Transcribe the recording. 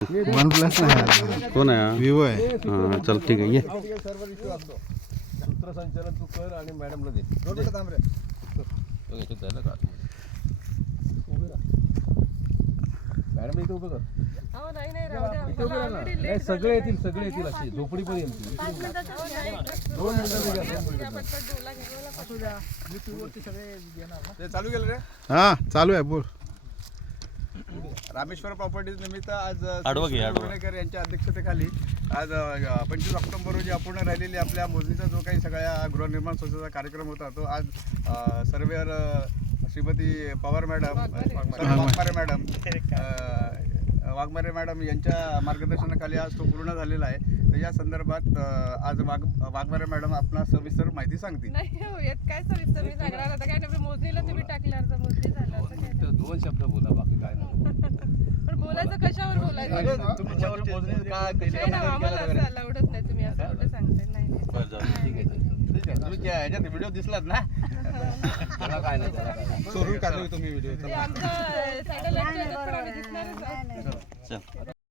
One plus नाही कोण आहे हा? विवो आहे हा चल ठीक आहे ये सूत्रसंचालन तू कर आणि मॅडमला दे तो याच्यात जायला का मॅडम इथे उभं कर अहो नाही नाही राहू द्या इथे उभं राहा ना. नाही, सगळे येतील सगळे येतील असे झोपडी पण येईल ती. पाच मिनिटाचं हो, नाही. दोन मिनिटं बघा, दोन मिनिटं. या पटपट बोला घे, बोला. चालू केलं रे हा चालू आहे बोल रामेश्वर प्रॉपर्टीज निमित्त आज अ, आडवं घे, सुरेश आडवं. पुणेकर यांच्या अध्यक्षतेखाली आज पंचवीस ऑक्टोबर रोजी अपूर्ण राहिलेली आपल्या मोजणीचा जो काही सगळ्या गृहनिर्माण संस्थेचा कार्यक्रम होता तो आज अ, सर्वेअर अ, श्रीमती पवार मॅडम वाघमारे. मॅडम अ, वाघमारे मॅडम यांच्या मार्गदर्शनाखाली आज तो पूर्ण झालेला आहे. तर या संदर्भात अ, आज वाघ वाघमारे मॅडम आपणास सविस्तर माहिती सांगतील. नाही हो येत काय सविस्तर? मी सांगणार आता काय नाही मोजणीला तुम्ही टाकल्यावर तर मोजणी झालं असं काय तर दोन शब्द बोला बाकी काय. पण बोलायचं कशावर बोलायचं ना आम्हाला असं नाही तुम्ही असं कुठे सांगते नाही नाही. बरं जाऊ दे. ठीक आहे ठीक आहे तुम्ही त्या ह्याच्यात व्हिडिओ दिसलात ना त्याला काय नाही त्याला काय नाही. चोरून काढलो तुम्ही व्हिडिओ ते आमचं सॅटेलाईटच्या ह्याच्यात पण आम्ही दिसणारच आहोत. चल